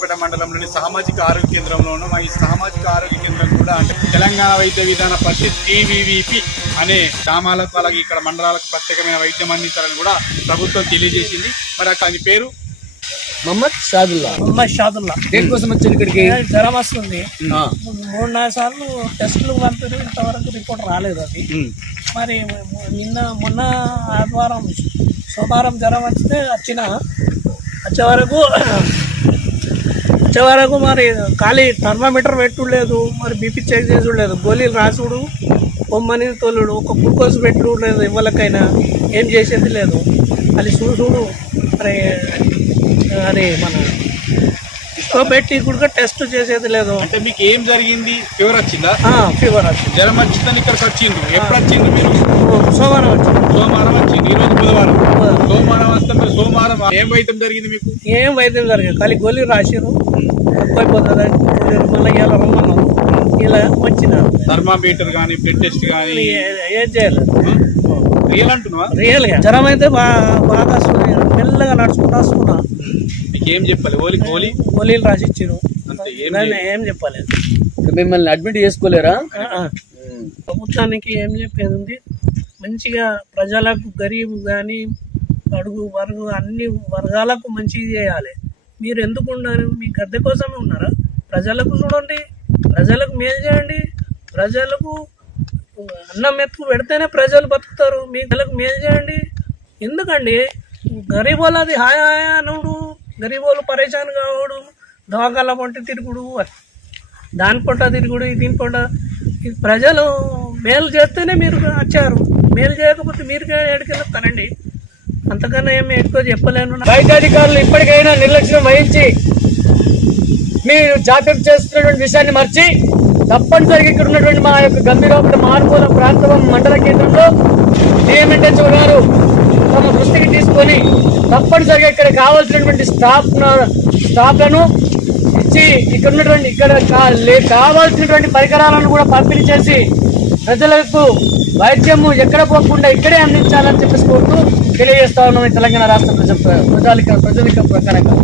గంభీరపేట మండలంలోని సామాజిక ఆరోగ్య కేంద్రంలోను మా ఈ సామాజిక ఆరోగ్య కేంద్రం కూడా అంటే తెలంగాణ వైద్య విధాన పరిషత్ టీవీవీపీ అనే గ్రామాలకు అలాగే ఇక్కడ మండలాలకు ప్రత్యేకమైన వైద్యం అందించాలని కూడా ప్రభుత్వం తెలియజేసింది. మరి అక్కడ దాని పేరు? మహమ్మద్ షాదుల్లా. మొహమ్మద్ షాదుల్లా. దేనికోసం వచ్చారు ఇక్కడికి? జ్వరం వస్తుంది. ఆ, మూడు నాలుగు సార్లు టెస్టులు పంపారు. ఇంతవరకు రిపోర్ట్ రాలేదు అది. మరి నిన్న మొన్న ఆదివారం సోమవారం జ్వరం వస్తే వచ్చిన వచ్చే వరకు వచ్చే వరకు మరి ఖాళీ థర్మామీటర్ పెట్టులేదు మరి బీపీ చెక్ చేసుడు లేదు గోళీలు రాసుడు బొమ్మని తోలుడు ఒక గ్లూకోజ్ పెట్టుడు లేదు ఎవరికైనా ఏం చేసేది లేదు. అది చూసుడు మరి అది మన ఇష్టం పెట్టి కూడా టెస్ట్ చేసేది లేదు. అంటే మీకు ఏం జరిగింది? ఫీవర్ వచ్చిందా? ఫీవర్ వచ్చింది. జ్వరం వచ్చిందని ఇక్కడికి వచ్చింది ఎప్పుడు వచ్చింది మీరు? సోమవారం వచ్చింది. సోమవారం వచ్చింది ఈ రోజు బుధవారం. సోమవారం వస్తే మరి సోమవారం ఏం వైద్యం జరిగింది మీకు? ఏం వైద్యం జరిగింది? ఖాళీ గోళీ రాసిరు గోళీలు మళ్ళీ ఇలా రమ్మన్నారు ఇలా వచ్చిన థర్మామీటర్ కానీ బ్లడ్ టెస్ట్ కానీ ఏం చేయలేదు. రియల్ అంటున్నావా? రియల్గా. జ్వరం అయితే బాగా. మెల్లగా నడుచుకుంటూ మీకు ఏం చెప్పాలి? ఓలి ఓలి? గోళీలు రాసి ఇచ్చారు అంతే ఏం ఏం చెప్పలేదు. మిమ్మల్ని అడ్మిట్ చేసుకోలేరా. ప్రభుత్వానికి ఏం చెప్పేది ఉంది మంచిగా ప్రజలకు గరీబ్ కానీ అడుగు వరుగు అన్ని వర్గాలకు మంచిగా చేయాలి. మీరు ఎందుకు ఉన్నారు మీ గద్దె కోసమే ఉన్నారా? ప్రజలకు చూడండి ప్రజలకు మేలు చేయండి. ప్రజలకు అన్నం మెతుకు పెడితేనే ప్రజలు బతుకుతారు. మీ ప్రజలకు మేలు చేయండి. ఎందుకండి? గరీబ్ వాళ్ళది హాయ్ హాయ్ అనుడు. గరీబోళ్ళు పరేషాన్ కావడం దవాఖాన పంట తిరుగుడు దాని పొట్ట తిరుగుడు దీని పొట్ట ఇది ప్రజలు మేలు చేస్తేనే మీరు వచ్చారు. మేలు చేయకపోతే మీరు ఎక్కడికెళ్ళొస్తారండి అంతకన్నా ఏమి ఎక్కువ చెప్పలేను. వైద్యాధికారులు ఇప్పటికైనా నిర్లక్ష్యం వహించి మీరు జాప్యం చేస్తున్నటువంటి విషయాన్ని మర్చి తప్పనిసరిగా ఇక్కడ ఉన్నటువంటి మా యొక్క గంభీరపేట మార్పుల ప్రాంతం మండల కేంద్రంలో డిఎంఎన్హెచ్ఓ గారు తమ దృష్టికి తీసుకొని తప్పనిసరిగా ఇక్కడ కావాల్సినటువంటి స్టాఫ్ స్టాఫ్లను ఇచ్చి ఇక్కడ ఉన్నటువంటి ఇక్కడ లే- కావాల్సినటువంటి పరికరాలను కూడా పంపిణీ చేసి ప్రజలకు వైద్యము ఎక్కడ పోకుండా ఇక్కడే అందించాలని చెప్పేసి కోరుతూ తెలియజేస్తా ఉన్నాం తెలంగాణ రాష్ట్ర ప్రజ ప్రజాలిక ప్రజలిక ప్రకారంగా.